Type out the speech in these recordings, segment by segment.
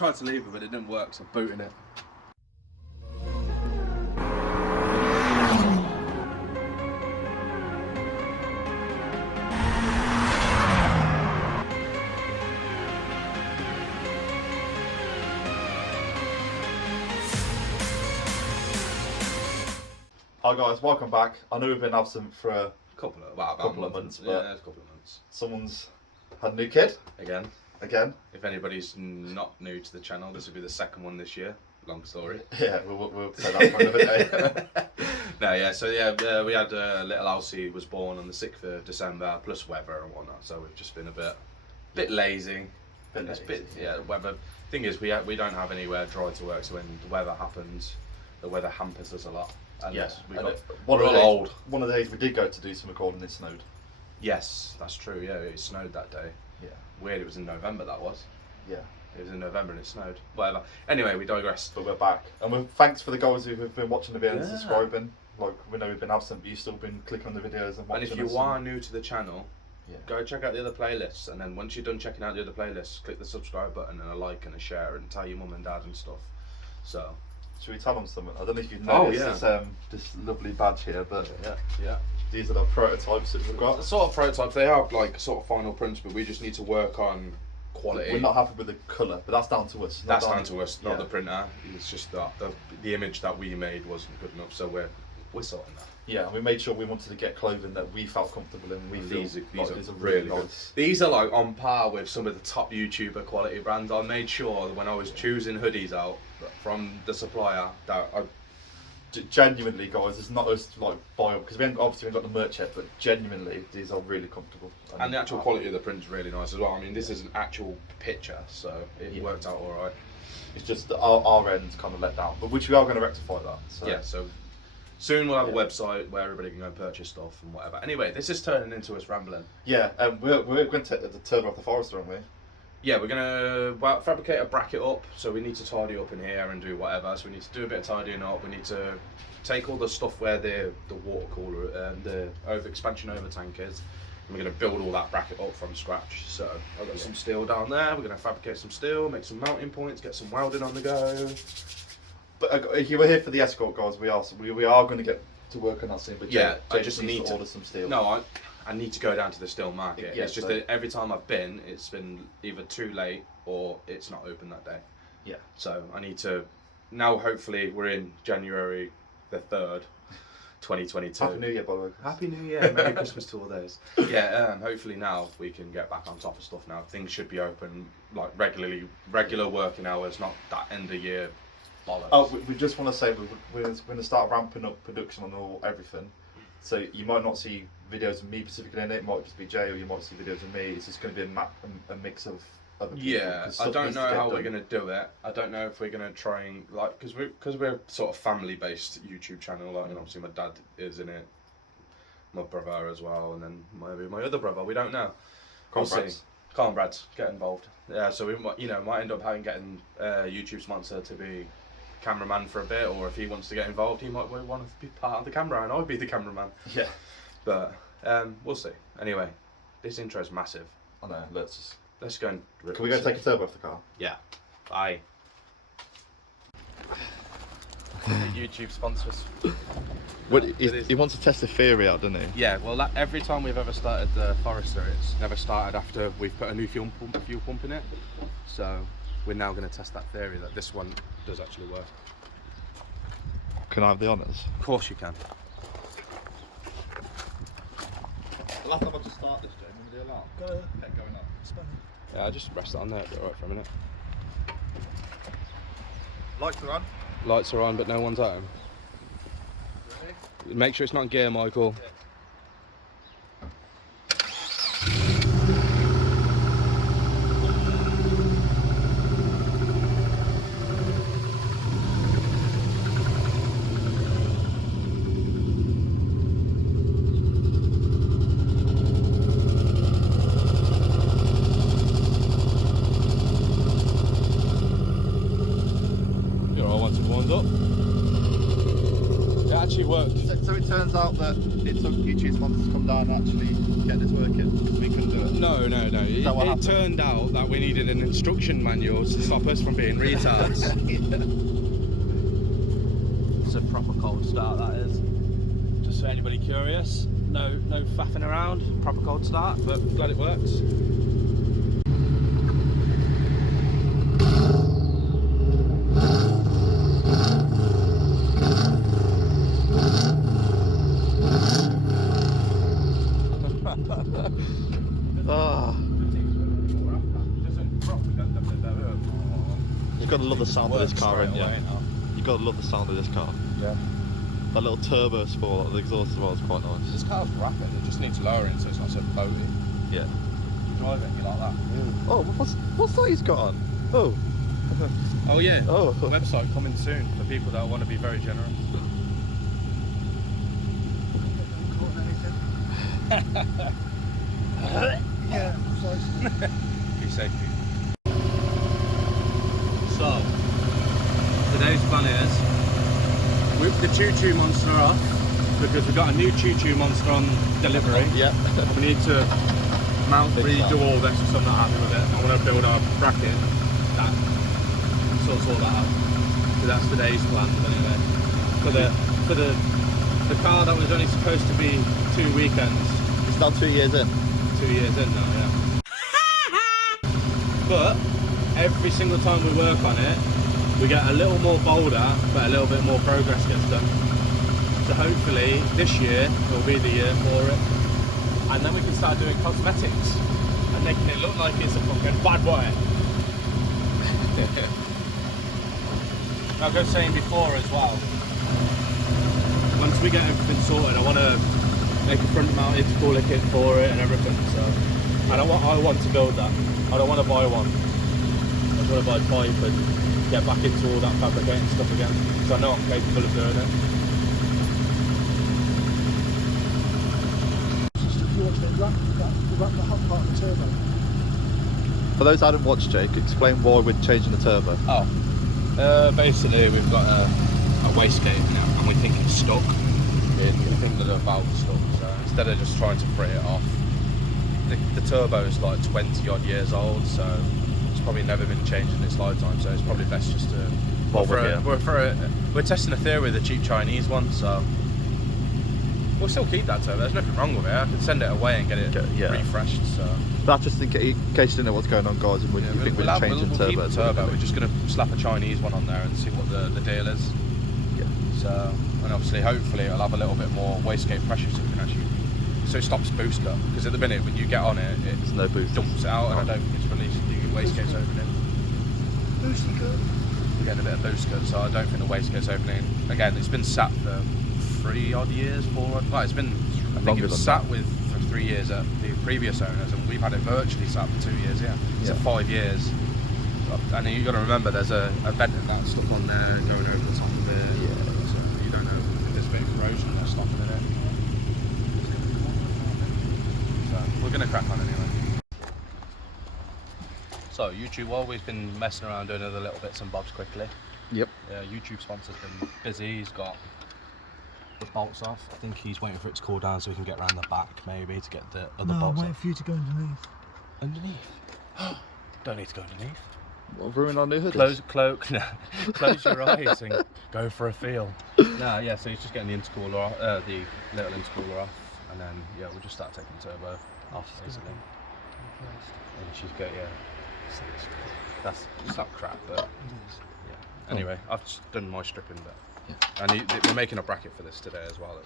tried to leave it, but it didn't work, so I'm booting it. Hi guys, welcome back. I know we've been absent for a Couple of months, but yeah, it's a couple of months. Someone's had a new kid Again, again. if anybody's not new to the channel, this will be the second one this year. Long story. Yeah, we'll say that for another day. No, yeah. So yeah, we had little Elsie was born on the 6th of December, plus weather and whatnot. So we've just been a bit lazy. Weather. Thing is, we don't have anywhere dry to work, so when the weather happens, the weather hampers us a lot. And Yes, we're all old. One of the days we did go to do some recording, it snowed. Yes, that's true. Yeah, it snowed that day. Yeah. Weird. It was in November. That was. Yeah. It was in November and it snowed. Whatever. Anyway, we digress. But we're back, and thanks for the guys who have been watching the videos and Yeah. subscribing. Like, we know we've been absent, but you've still been clicking on the videos and watching. And if you are new to the channel, yeah, go check out the other playlists, and then once you're done checking out the other playlists, click the subscribe button and a like and a share, and tell your mum and dad and stuff. So. Should we tell them something? I don't know if you've noticed this lovely badge here, but Yeah. these are the prototypes that we've got. The sort of prototypes, they are like sort of final prints, but we just need to work on quality. We're not happy with the colour, but that's down to us. That's down to us, not yeah. the printer. It's just that the image that we made wasn't good enough, so we're sorting that. Yeah, and we made sure we wanted to get clothing that we felt comfortable in. These are really good. nice. These are like on par with some of the top YouTuber quality brands. I made sure that when I was choosing hoodies out from the supplier that I Genuinely, guys, it's not us like buy because we haven't got the merch yet, but genuinely these are really comfortable. and the actual quality of the print is really nice as well. I mean, this is an actual picture, so it worked out all right. It's just that our end's kind of let down, but which we are going to rectify that. So. Yeah, so soon we'll have a website where everybody can go and purchase stuff and whatever. Anyway, this is turning into us rambling. Yeah, we're going to turn off the Forester, aren't we? Yeah, we're going to fabricate a bracket up, so we need to tidy up in here and do whatever. So we need to do a bit of tidying up. We need to take all the stuff where the water cooler and the expansion over tank is, and we're going to build all that bracket up from scratch. So I've got some steel down there. We're going to fabricate some steel, make some mounting points, get some welding on the go. But if you were here for the escort, guys, we are going to get to work on that soon. But yeah, I James just needs need to order some steel. No, I need to go down to the steel market. Yeah, it's just that every time I've been, it's been either too late or it's not open that day. Yeah. So I need to, now hopefully we're in January the 3rd, 2022. Happy New Year, by the way. Happy New Year, Merry Christmas to all those. Yeah, hopefully now we can get back on top of stuff now. Things should be open like regular working hours, not that end of year bollocks. Oh, we just want to say we're going to start ramping up production on everything. So you might not see videos of me specifically in it. It might just be Jay, or you might see videos of me. It's just going to be a mix of other people. Yeah, I don't know how we're going to do it. I don't know if we're going to try and because we're sort of family-based YouTube channel. Like, and obviously my dad is in it, my brother as well, and then maybe my other brother. We don't know. Comrades get involved. Yeah, so we might end up getting a YouTube sponsor to be cameraman for a bit, or if he wants to get involved, he might want to be part of the camera and I'll be the cameraman. Yeah, but we'll see. Anyway, this intro's massive. I know. Let's go and can we go take a turbo off the car? Yeah. Bye. YouTube sponsors. He wants to test the theory out, doesn't he? Yeah, well, every time we've ever started the Forester, it's never started after we've put a new fuel pump in it. So we're now going to test that theory that this one does actually work. Can I have the honours? Of course you can. Last time I just start this, James, with the alarm. Head going up. Yeah, I just rest it on there. It'll be alright for a minute. Lights are on. Lights are on, but no one's home. Ready? Make sure it's not gear, Michael. Yeah. You're all once it warmed up. It actually worked. So it turns out that it took YouTube sponsors to come down and actually get this working. We couldn't do it. No. It turned out that we needed an instruction manual to stop us from being retards. It's a proper cold start, that is. Just for anybody curious, no faffing around, proper cold start, but glad it works. You've got to love the sound of this car, ain't you? You've got to love the sound of this car. Yeah. That little turbo sport at the exhaust as well is quite nice. This car's rapid. It just needs lowering so it's not so boaty. Yeah. You drive it, you like that. Oh, what's that he's got on? Oh. Oh yeah. Oh. Website coming soon for people that want to be very generous. Yeah, Be safe. So, today's plan is whip the choo-choo monster off because we've got a new choo-choo monster on delivery. Yeah. We need to redo all this because I'm not happy with it. I want to build our bracket that sorts all that out. So that's today's plan anyway. For the car that was only supposed to be 2 weekends. It's now 2 years in. 2 years in now, yeah. But every single time we work on it, we get a little more bolder, but a little bit more progress gets done. So hopefully this year will be the year for it, and then we can start doing cosmetics and making it look like it's a fucking bad boy. Like I was saying before as well, once we get everything sorted, I want to make a front mounted cooler kit for it and everything. So, and I want to build that. I don't want to buy one. I just want to buy pipe and get back into all that fabricating stuff again, because I know I'm capable of doing it. The hot part of the turbo. For those that haven't watched, Jake, explain why we're changing the turbo. Basically we've got a wastegate now and we think it's stuck. We think that the valve's stuck, so instead of just trying to free it off, the turbo is like 20 odd years old, so it's probably never been changed in its lifetime, so it's probably best just to... We're testing a theory with a cheap Chinese one, so we'll still keep that turbo. There's nothing wrong with it. I can send it away and get it refreshed. So That's just in case you don't know what's going on, guys, and you think we're changing we'll turbo. Keep the turbo. We're just going to slap a Chinese one on there and see what the deal is. Yeah. So, and obviously, hopefully, it'll have a little bit more wastegate pressure, so we can actually, so it stops boost cut. Because at the minute, when you get on it, There's no boost. dumps it out, and I don't think it's released. The wastegate's opening. Boosting cut. We're getting a bit of boost cut, so I don't think the wastegate's opening. Again, it's been sat for 3 odd years, 4 odd. Well, it's been. I think it was sat with for 3 years at the previous owners, and we've had it virtually sat for 2 years. Yeah, so 5 years. And you've got to remember, there's a vent that's stuck on there going over the top of it. Yeah. So you don't know if there's a bit of corrosion that's stopping in it. So we're gonna crack on anyway. So YouTube, while we've been messing around doing other little bits and bobs quickly. Yep. Yeah, YouTube sponsor's been busy. He's got the bolts off. I think he's waiting for it to cool down so we can get around the back maybe to get the other I'm bolts waiting off. for you to go underneath. Underneath? Don't need to go underneath. What, ruin our new hood? Close your eyes and go for a feel. Yeah, so he's just getting the intercooler off, the little intercooler off, and then we'll just start taking the turbo off basically. And she's got it's not crap, but yeah. Anyway, I've just done my stripping bit. And we're making a bracket for this today as well.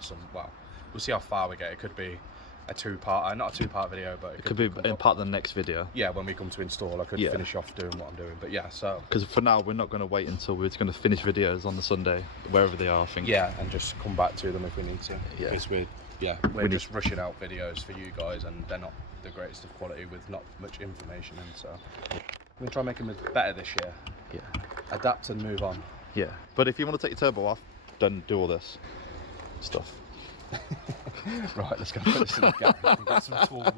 We'll see how far we get. It could be a two-part, not a two-part video, but it could be in part of the next video. Yeah, when we come to install, I could finish off doing what I'm doing. But yeah, so because for now we're not going to wait until we're going to finish videos on the Sunday, wherever they are. I think. Yeah, and just come back to them if we need to. Yeah. Because we're just rushing out videos for you guys, and they're not the greatest of quality with not much information in. So we're gonna try and make them better this year. Yeah. Adapt and move on. Yeah, but if you want to take your turbo off, then do all this stuff. Right, let's go put this in the garage and get some tools.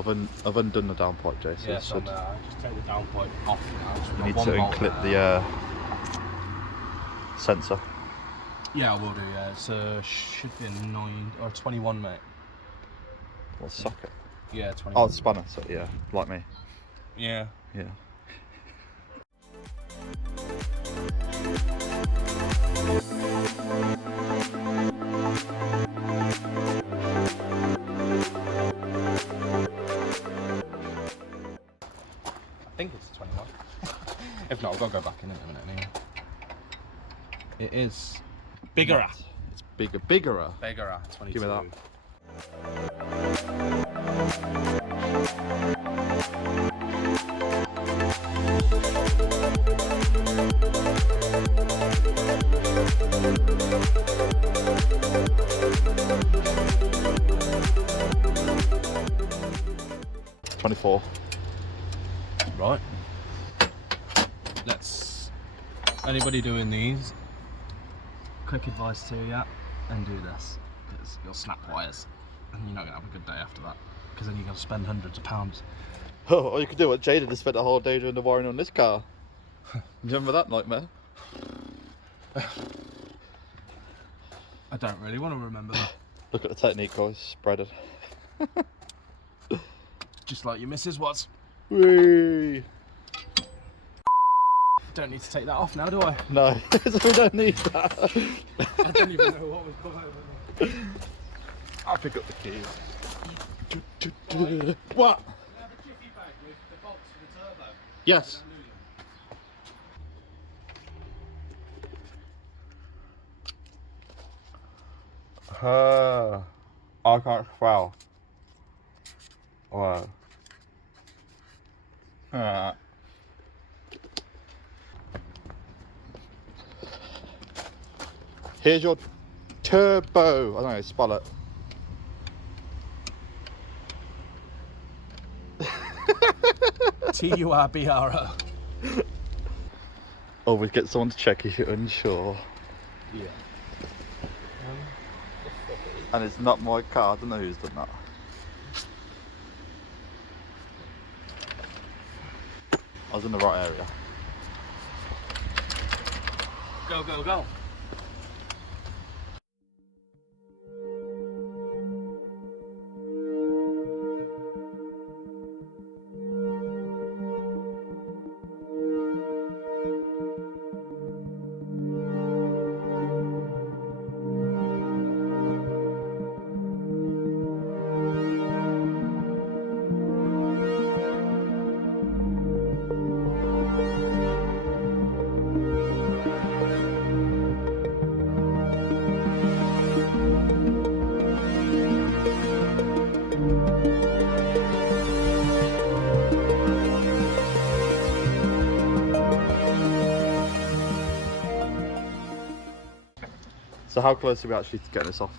I've undone the downpipe, Jason. Yeah, so just take the downpipe off now. Just You need one to bolt unclip there. the sensor. Yeah, I will do. Yeah, it's should be a 9 or 21, mate. What socket? Yeah, 21. Oh, it's spanner. So yeah, like me. Yeah. Yeah. I think it's 21. If not, I've got to go back in it in a minute anyway. It is bigger. It's bigger. Bigger. Bigger. 22. Give me that. $24. Right. Let's. Anybody doing these? Quick advice to you, and do this, because you'll snap wires, and you're not gonna have a good day after that, because then you're gonna spend hundreds of pounds. Oh, or you could do what Jay did and spent the whole day doing the wiring on this car. Do you remember that nightmare? I don't really want to remember that. Look at the technique, guys. Spread it. Just like your missus was. Whee! Don't need to take that off now, do I? No, so we don't need that. I don't even know what was going over there. I'll pick up the keys. What? Can I have a jiffy bag with the bolts for the turbo? Yes. I can't spell. Wow. Here's your turbo. I don't know, spell it. TURBRO. Always get someone to check if you're unsure. Yeah. And it's not my car. I don't know who's done that. I was in the right area. Go, go, go. So how close are we actually to getting this off?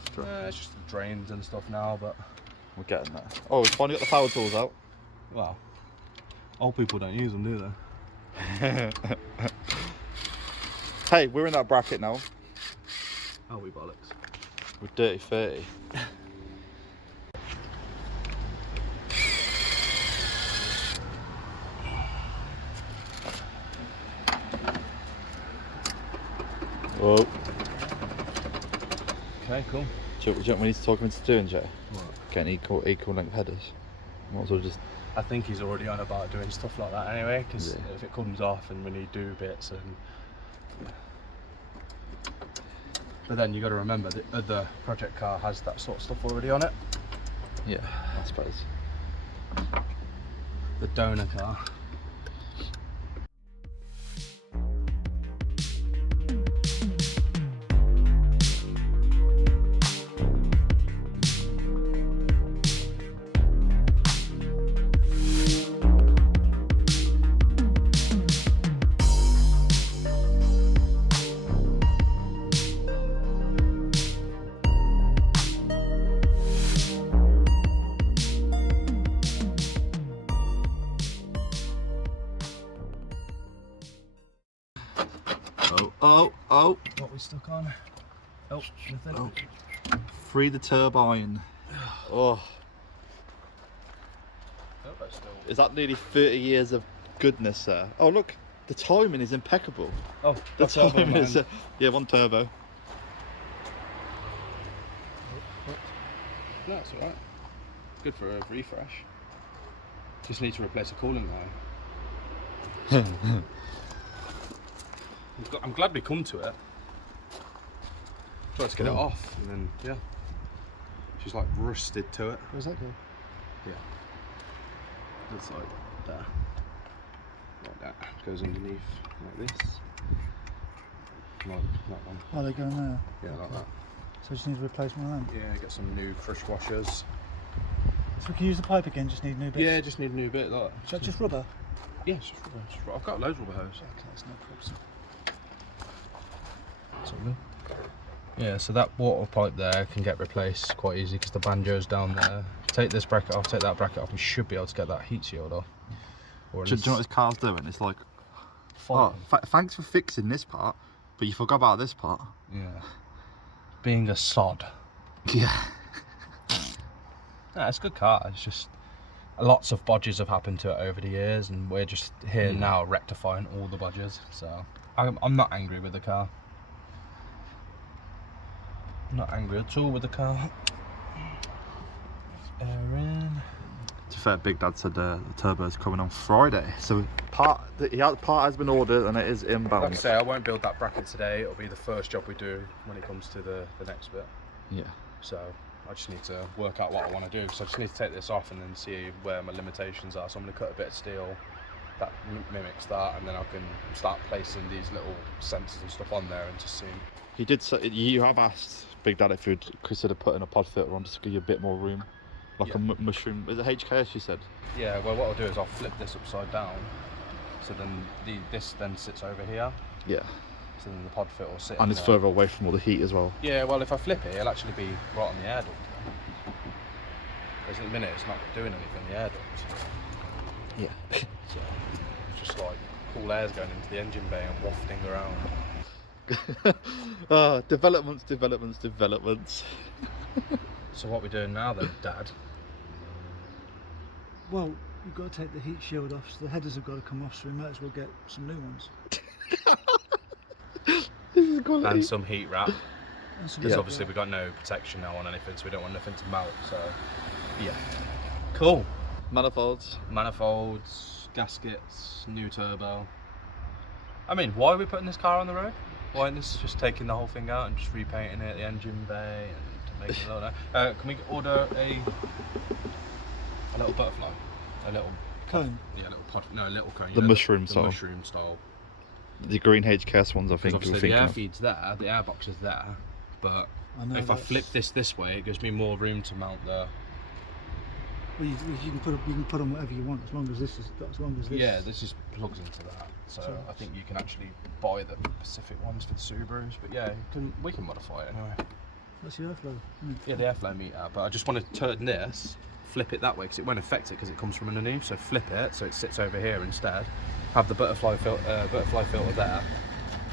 It's just the drains and stuff now, but We're getting there. Oh, we finally got the power tools out. well, old people don't use them, do they? Hey, we're in that bracket now. Oh, we bollocks. We're dirty 30. Oh. Okay, cool. Do you know what we need to talk him into doing, Jay? What? Getting equal length headers. Might as well just... I think he's already on about doing stuff like that anyway, because Yeah. if it comes off and when you do bits and... But then you got to remember the other project car has that sort of stuff already on it. Yeah, I suppose. The donor car. Oh. What we stuck on? Oh, nothing. Oh. Free the turbine. Oh. Is that nearly 30 years of goodness there? Oh look, the timing is impeccable. Oh, The timing is yeah, one turbo. No, it's alright. It's good for a refresh. Just need to replace a coolant line. I'm glad we come to it. Tried to get it off, and then yeah, she's like rusted to it. Where's that go? Yeah, it's like there, like that. Goes underneath like this, like that one. Oh, they're going there. Yeah, like that. So just need to replace one of them. Yeah, get some new fresh washers. So we can use the pipe again, just need new bits. Yeah, just need a new bit. Like, Is that just rubber? yeah, it's just rubber. I've got loads of rubber hose. Okay, that's no problem. Yeah, so that water pipe there can get replaced quite easy because the banjo's down there. Take this bracket off, take that bracket off, we should be able to get that heat shield off. Or at Do you least know what this car's doing? It's like, fighting. thanks for fixing this part, but you forgot about this part. Yeah. Being a sod. Yeah. Nah, it's a good car, it's just lots of bodges have happened to it over the years and we're just here now rectifying all the bodges, so I'm not angry with the car. I'm not angry at all with the car. Air in. To be fair, Big Dad said the turbo's coming on Friday, so part has been ordered and it is inbound. Like I say, I won't build that bracket today, it'll be the first job we do when it comes to the next bit. Yeah. So I just need to work out what I want to do, because I just need to take this off and then see where my limitations are. So I'm going to cut a bit of steel that mimics that, and then I can start placing these little sensors and stuff on there and just see. He did say, you have asked Big Dad if you'd consider putting a pod filter on just to give you a bit more room. Like a mushroom, is it HKS you said? Yeah, well what I'll do is I'll flip this upside down, so then this then sits over here, Yeah. so then the pod filter will sit And in it's there. further away from all the heat as well. Yeah, well if I flip it, it'll actually be right on the air duct. Because at the minute it's not doing anything, the air duct. Yeah. So it's just like cool air's going into the engine bay and wafting around. Developments. So what we're doing now then, Dad? Well, you've got to take the heat shield off, so the headers have got to come off, so we might as well get some new ones. This is quality. And some heat wrap. And some Because heat obviously wrap. we've got no protection now on anything, so we don't want nothing to melt, so yeah. Cool. Manifolds. Manifolds, gaskets, new turbo. I mean, why are we putting this car on the road? Why isn't this just taking the whole thing out and just repainting it, the engine bay, and making it look nice? Can we order a little butterfly? A little Cone? Yeah, a little pod, no, a little cone. The mushroom style. The mushroom style. The green HKS ones, I Because think. obviously the air feed's there, the air box is there, but I know if I flip this way, it gives me more room to mount the. Well, you can put on whatever you want, as long as this. Yeah, this just plugs into that. So I think you can actually buy the Pacific ones for the Subarus, but yeah, we can modify it anyway. That's the airflow. Isn't it? Yeah, the airflow meter, but I just want to turn this, flip it that way because it won't affect it because it comes from underneath. So flip it so it sits over here instead. Have the butterfly filter there,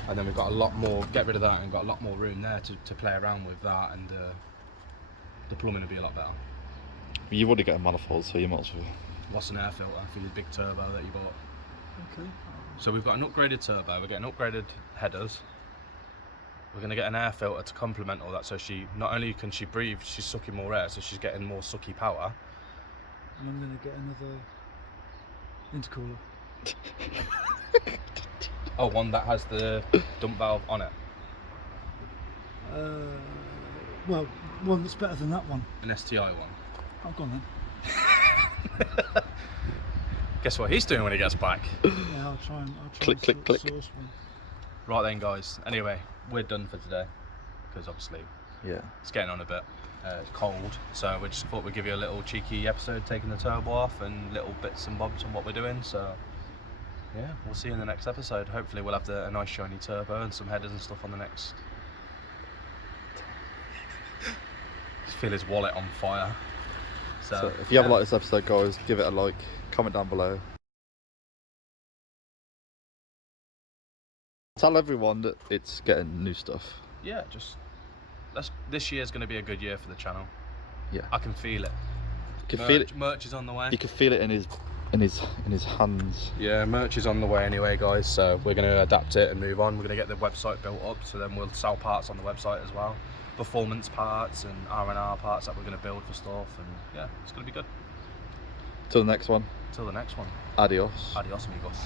and then we've got a lot more. Get rid of that and got a lot more room there to play around with that, and the plumbing will be a lot better. You've already got a manifold, so you might as well. What's an air filter for your big turbo that you bought? Okay. So we've got an upgraded turbo, we're getting upgraded headers. We're going to get an air filter to complement all that, so she not only can she breathe, she's sucking more air, so she's getting more sucky power. And I'm going to get another intercooler. Oh, one that has the dump valve on it. Well, one that's better than that one. An STI one. Oh, go on then. Guess what he's doing when he gets back? Yeah, I'll try Click, and click, source one. Right then guys, anyway, we're done for today. Because obviously Yeah. it's getting on a bit. It's cold, so we just thought we'd give you a little cheeky episode taking the turbo off and little bits and bobs on what we're doing. So yeah, we'll see you in the next episode. Hopefully we'll have a nice shiny turbo and some headers and stuff on the next. Just feel his wallet on fire. So if you have liked this episode, guys, give it a like, comment down below. Tell everyone that it's getting new stuff. Yeah, just this year's going to be a good year for the channel. Yeah. I can feel it. You can feel it. Merch is on the way. You can feel it in his in his hands. Yeah, merch is on the way anyway, guys, so we're going to adapt it and move on. We're going to get the website built up, so then we'll sell parts on the website as well. Performance parts and R&R parts that we're going to build for stuff, and yeah, it's going to be good. Till the next one. Till the next one. Adios. Adios, amigos.